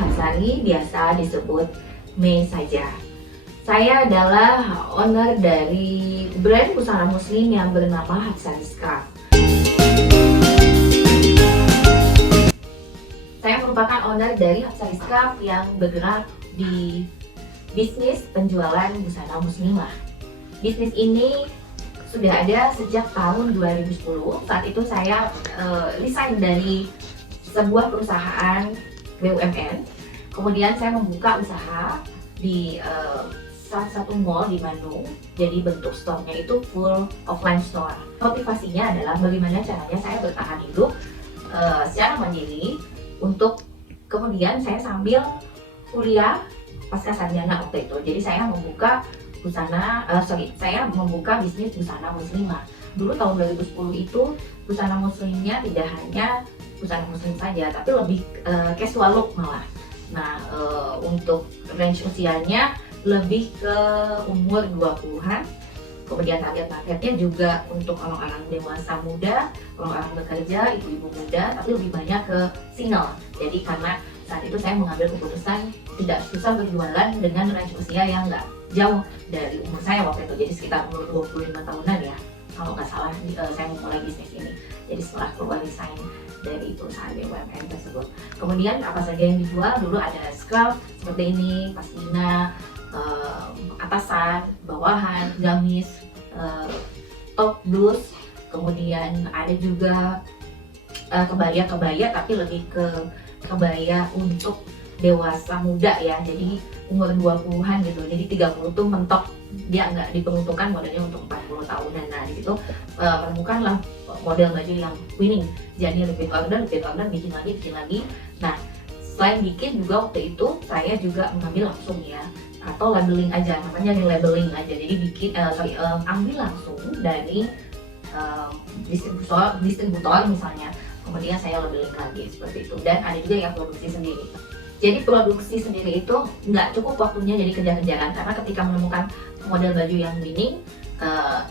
Hapsari, biasa disebut Mei saja. Saya adalah owner dari brand busana muslim yang bernama Hapsari Scarf. Saya merupakan owner dari Hapsari Scarf yang bergerak di bisnis penjualan busana muslimah. Bisnis ini sudah ada sejak tahun 2010. Saat itu saya resign dari sebuah perusahaan BUMN. Kemudian saya membuka usaha di salah satu mall di Bandung. Jadi bentuk store-nya itu full offline store. Motivasinya adalah bagaimana caranya saya bertahan hidup secara mandiri untuk kemudian saya sambil kuliah pasca sarjana waktu itu. Jadi saya membuka saya membuka bisnis busana muslimah. Dulu tahun 2010 itu busana muslimnya tidak hanya busana muslim saja, tapi lebih casual look malah. Nah, untuk range usianya lebih ke umur 20-an. Kemudian target marketnya juga untuk orang-orang dewasa muda, orang-orang bekerja, ibu-ibu muda, tapi lebih banyak ke single. Jadi karena saat itu saya mengambil keputusan tidak susah berjualan dengan range usia yang nggak jauh dari umur saya waktu itu, jadi sekitar umur 25 tahunan ya kalau nggak salah saya memulai bisnis ini. Jadi setelah keluar resign dari perusahaan BUMN tersebut. Kemudian apa saja yang dijual? Dulu ada scarf seperti ini, pasmina, atasan, bawahan, gamis, top, blus. Kemudian ada juga kebaya tapi lebih ke kebaya untuk dewasa muda ya, jadi umur 20-an gitu, jadi 30 tuh mentok, dia nggak diperuntukkan modelnya untuk 40 tahunan. Nah di situ menemukanlah model baju yang winning, jadi repeat order, bikin lagi. Nah selain bikin juga waktu itu saya juga mengambil langsung ya, atau labeling aja, namanya labeling aja, jadi ambil langsung dari distributor misalnya, kemudian saya labeling lagi seperti itu. Dan ada juga yang produksi sendiri. Jadi produksi sendiri itu nggak cukup waktunya jadi kejar-kejaran, karena ketika menemukan model baju yang winning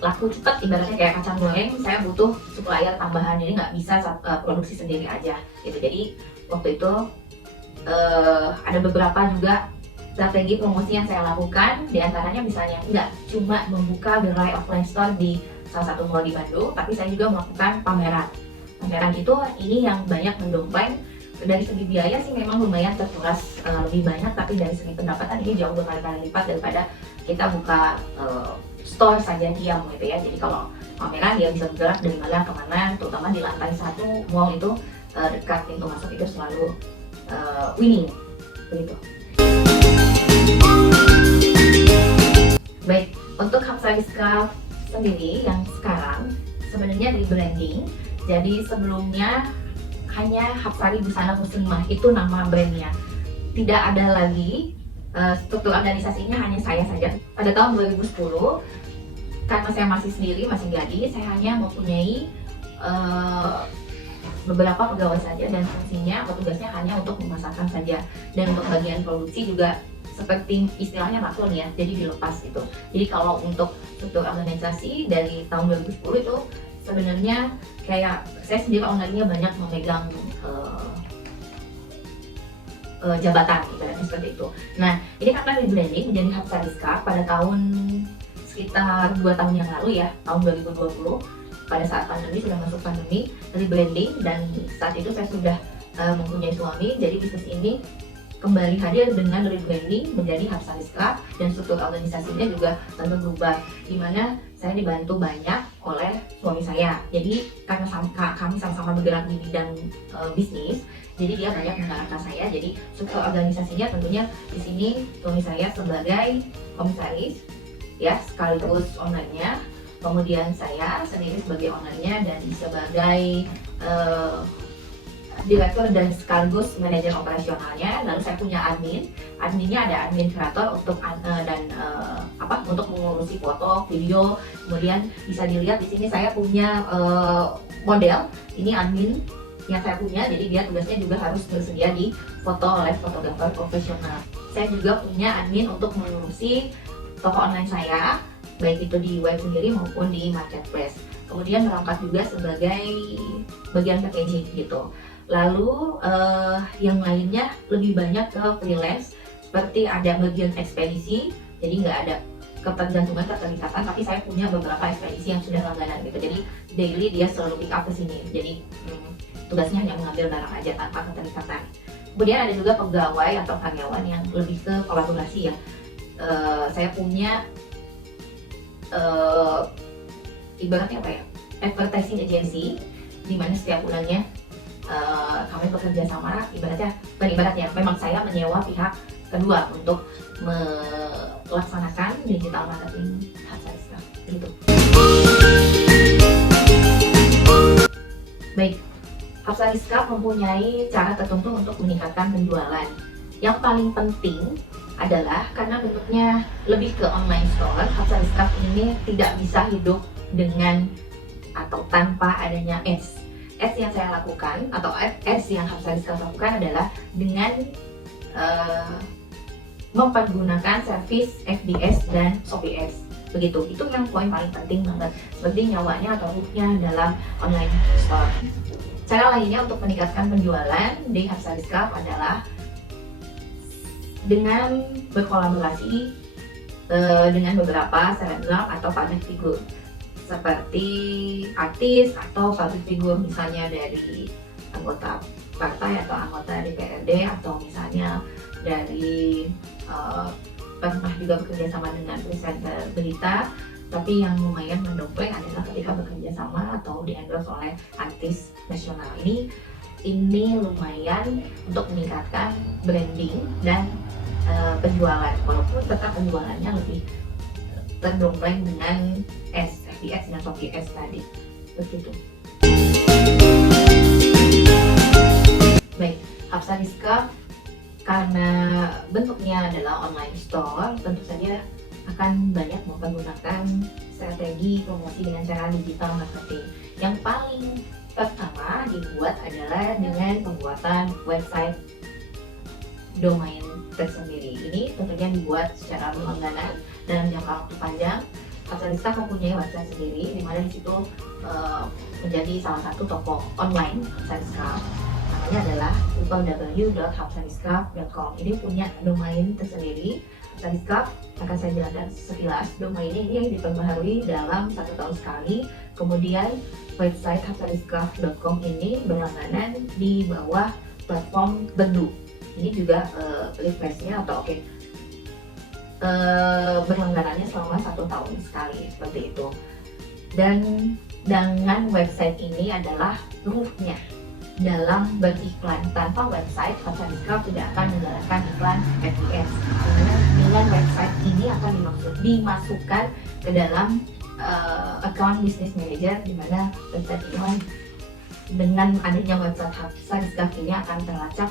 laku cepat, ibaratnya kayak kacang goreng, saya butuh supplier tambahan, jadi nggak bisa produksi sendiri aja gitu. Jadi waktu itu ada beberapa juga strategi promosi yang saya lakukan, diantaranya misalnya nggak cuma membuka gerai offline store di salah satu mall di Bandung, tapi saya juga melakukan pameran. Pameran itu ini yang banyak mendompleng. Dari segi biaya sih memang lumayan terkuras lebih banyak, tapi dari segi pendapatan ini jauh berkali-kali lipat daripada kita buka store saja diam gitu ya. Jadi kalau pameran dia bisa bergerak dari mana ke mana, terutama di lantai 1 mall itu dekat pintu masuk itu selalu winning begitu. Baik, untuk Hapsari Scarf sendiri yang sekarang sebenarnya di branding. Jadi sebelumnya hanya Hapsari Busana Muslimah, itu nama brandnya. Tidak ada lagi, struktur organisasinya hanya saya saja. Pada tahun 2010, karena saya masih sendiri, masih gadis, saya hanya mempunyai beberapa pegawai saja, dan fungsinya atau tugasnya hanya untuk memasarkan saja. Dan untuk bagian produksi juga seperti istilahnya maklun ya, jadi dilepas gitu. Jadi kalau untuk struktur organisasi dari tahun 2010 itu sebenarnya kayak saya sendiri ownernya banyak memegang jabatan ibaratnya seperti itu. Nah ini karena rebranding menjadi Hapsari Scarf pada tahun sekitar 2 tahun yang lalu ya, tahun 2020 pada saat pandemi, sudah masuk pandemi, rebranding, dan saat itu saya sudah mempunyai suami, jadi bisnis ini kembali hadir dengan rebranding menjadi Hapsari Scarf, dan struktur organisasinya juga tentu berubah, dimana saya dibantu banyak oleh suami saya. Jadi karena kami sama-sama bergerak di bidang bisnis, jadi dia banyak mengarahkan saya. Jadi struktur organisasinya tentunya di sini suami saya sebagai komisaris ya, sekaligus ownernya, kemudian saya sendiri sebagai ownernya dan sebagai direktur dan sekaligus manajer operasionalnya. Lalu saya punya adminnya ada admin kreator untuk untuk mengurusi foto, video. Kemudian bisa dilihat di sini saya punya model, ini admin yang saya punya, jadi dia tugasnya juga harus bersedia di foto oleh fotografer profesional. Saya juga punya admin untuk mengurusi toko online saya, baik itu di web sendiri maupun di marketplace. Kemudian merangkap juga sebagai bagian packaging gitu. Lalu yang lainnya lebih banyak ke freelance, seperti ada bagian ekspedisi, jadi nggak ada keterikatan, tapi saya punya beberapa ekspedisi yang sudah langganan gitu, jadi daily dia selalu pick up ke sini, jadi tugasnya hanya mengambil barang aja tanpa keterikatan. Kemudian ada juga pegawai atau karyawan yang lebih ke kolaborasi ya. Saya punya ibaratnya apa ya, advertising agency, di mana setiap bulannya kami bekerja sama, ibaratnya memang saya menyewa pihak kedua untuk melaksanakan digital marketing Hapsariska gitu. Baik, Hapsariska mempunyai cara tertentu untuk meningkatkan penjualan. Yang paling penting adalah karena bentuknya lebih ke online store, Hapsariska ini tidak bisa hidup dengan atau tanpa adanya ads. Ads yang saya lakukan atau ads yang Hapsariska lakukan adalah dengan mempergunakan servis FBS dan OBS. Begitu, itu yang poin paling penting banget, seperti nyawanya atau ruhnya dalam online store. Cara lainnya untuk meningkatkan penjualan di Hapsariska adalah dengan berkolaborasi dengan beberapa selebgram atau public figure, seperti artis atau public figure, misalnya dari anggota partai atau anggota DPRD, atau misalnya dari pernah juga bekerja sama dengan presenter berita, tapi yang lumayan mendongkrak adalah ketika bekerja sama atau di-endorse oleh artis nasional. Ini lumayan untuk meningkatkan branding dan penjualan, walaupun tetap penjualannya lebih terdompleng dengan FBS dan OBS tadi, begitu. Baik, Hapsariska karena bentuknya adalah online store, tentu saja akan banyak mempergunakan strategi promosi dengan cara digital marketing. Yang paling pertama dibuat adalah dengan pembuatan website domain tersendiri. Ini tentunya dibuat secara berlangganan dalam jangka waktu panjang. Hapsariska mempunyai website sendiri, di mana di situ menjadi salah satu toko online Hapsariska. Namanya adalah www.hapsariska.com. Ini punya domain tersendiri. Hapsariska akan saya jelaskan sekilas. Domain ini diperbaharui dalam 1 tahun sekali. Kemudian website hapsariska.com ini berlangganan di bawah platform Bedu. Ini juga refreshnya atau berlangganannya selama 1 tahun sekali, seperti itu. Dan dengan website ini adalah ruhnya dalam beriklan. Tanpa website, Hapsariska tidak akan menggunakan iklan FBS. Dengan website ini akan dimasukkan ke dalam account business manager, di mana website ini dengan adanya website Hapsariska ini akan terlacak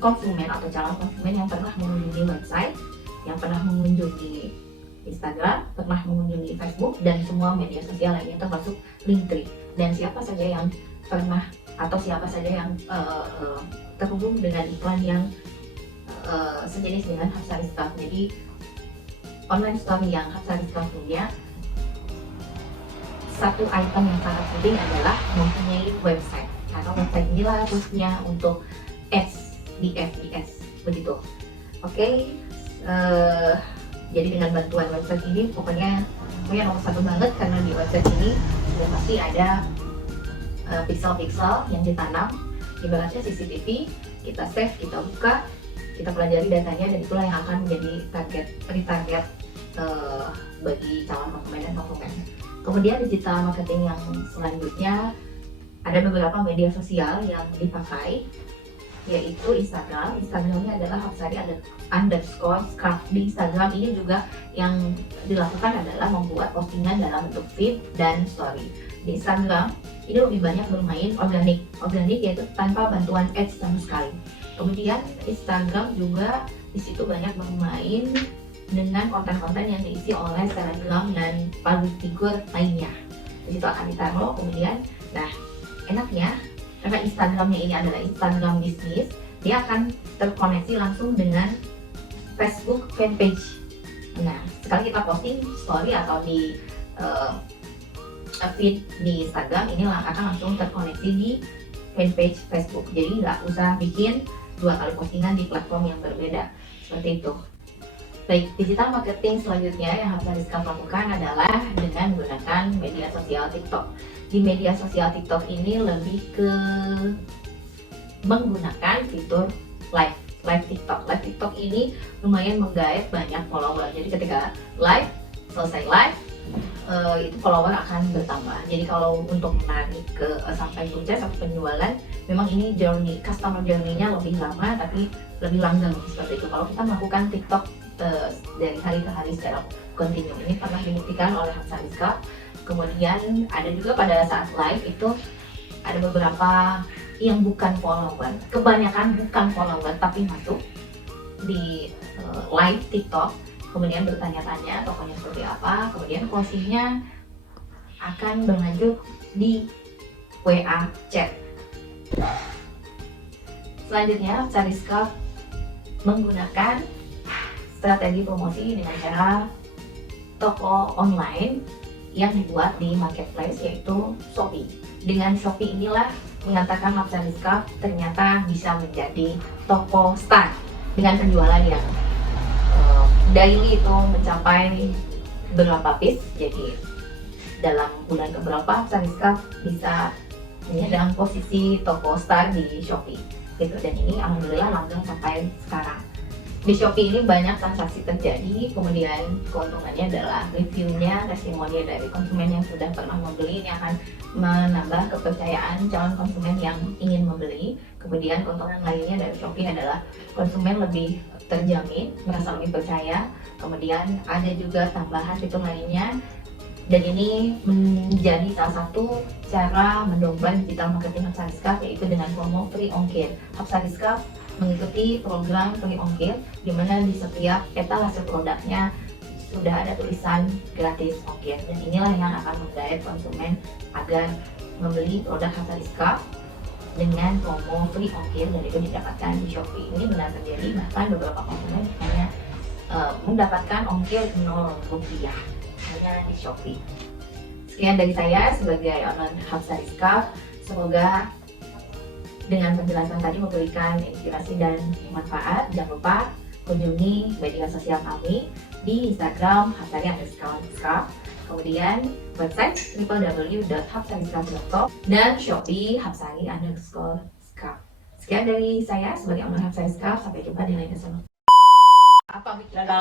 konsumen atau calon konsumen yang pernah mengunjungi website, yang pernah mengunjungi Instagram, pernah mengunjungi Facebook, dan semua media sosial lainnya termasuk Linktree. Dan siapa saja yang pernah atau siapa saja yang terhubung dengan iklan yang sejenis dengan Hapsariska. Jadi online store yang Hapsariska punya, satu item yang sangat penting adalah mempunyai website, karena website inilah terusnya untuk ads di FBS, begitu. Oke, jadi dengan bantuan website ini pokoknya nomor 1 banget, karena di website ini sudah pasti ada pixel-pixel yang ditanam, ibaratnya CCTV. Kita save, kita buka, kita pelajari datanya, dan itulah yang akan menjadi target bagi calon konsumen dan konsumen. Kemudian digital marketing yang selanjutnya, ada beberapa media sosial yang dipakai, yaitu Instagram. Instagramnya adalah Hapsari_Scraft. Di Instagram ini juga yang dilakukan adalah membuat postingan dalam bentuk feed dan story. Di Instagram ini lebih banyak bermain organik yaitu tanpa bantuan ads sama sekali. Kemudian Instagram juga di situ banyak bermain dengan konten-konten yang diisi oleh selebgram dan public figure lainnya. Di situ akan ditaruh. Kemudian, nah enaknya karena Instagramnya ini adalah Instagram bisnis, dia akan terkoneksi langsung dengan Facebook fanpage. Nah, sekali kita posting story atau di feed di Instagram, ini akan langsung terkoneksi di fanpage Facebook. Jadi nggak usah bikin 2 kali postingan di platform yang berbeda, seperti itu. Baik, digital marketing selanjutnya yang harus Rizka lakukan adalah dengan menggunakan media sosial TikTok. Di media sosial TikTok ini lebih ke menggunakan fitur live TikTok. Live TikTok ini lumayan menggait banyak follower. Jadi ketika selesai live, itu follower akan bertambah. Jadi kalau untuk menarik ke sampai sukses atau penjualan, memang ini customer journey-nya lebih lama tapi lebih langgeng seperti itu. Kalau kita melakukan TikTok dari hari ke hari secara kontinu, ini pernah dibuktikan oleh Hamsa Rizka. Kemudian ada juga pada saat live itu ada beberapa yang bukan follower, kebanyakan bukan follower tapi masuk di live TikTok, kemudian bertanya-tanya tokonya seperti apa, kemudian closingnya akan berlanjut di WA chat. Selanjutnya Hamsa Rizka menggunakan strategi promosi dengan cara toko online yang dibuat di marketplace, yaitu Shopee. Dengan Shopee inilah mengatakan Hamsa Rizka ternyata bisa menjadi toko start dengan penjualan yang daily itu mencapai berapa piece. Jadi dalam bulan keberapa Hamsa Rizka bisa dalam posisi toko start di Shopee gitu. Dan ini alhamdulillah langgeng sampai sekarang. Di Shopee ini banyak transaksi terjadi, kemudian keuntungannya adalah reviewnya, testimoni dari konsumen yang sudah pernah membeli, ini akan menambah kepercayaan calon konsumen yang ingin membeli. Kemudian keuntungan lainnya dari Shopee adalah konsumen lebih terjamin, merasa lebih percaya. Kemudian ada juga tambahan fitur lainnya, dan ini menjadi salah satu cara mendongkrak digital marketing Hamsa Rizka, yaitu dengan promo free ongkir. Hamsa Rizka mengikuti program free ongkir, di mana di setiap etalase produknya sudah ada tulisan gratis ongkir, dan inilah yang akan menggait konsumen agar membeli produk Hamsa Rizka dengan promo free ongkir, dan itu didapatkan di Shopee. Ini benar terjadi, bahkan beberapa konsumen hanya mendapatkan ongkir 0 rupiah hanya di Shopee. Sekian dari saya sebagai owner Hamsa Rizka, semoga dengan penjelasan tadi memberikan inspirasi dan manfaat. Jangan lupa kunjungi media sosial kami di Instagram @hamsari_rizka, kemudian website www.hamsaririzka.com, dan Shopee @hamsari_rizka. Sekian dari saya sebagai owner Hamsa Rizka, sampai jumpa di lain episode. Apa bicara?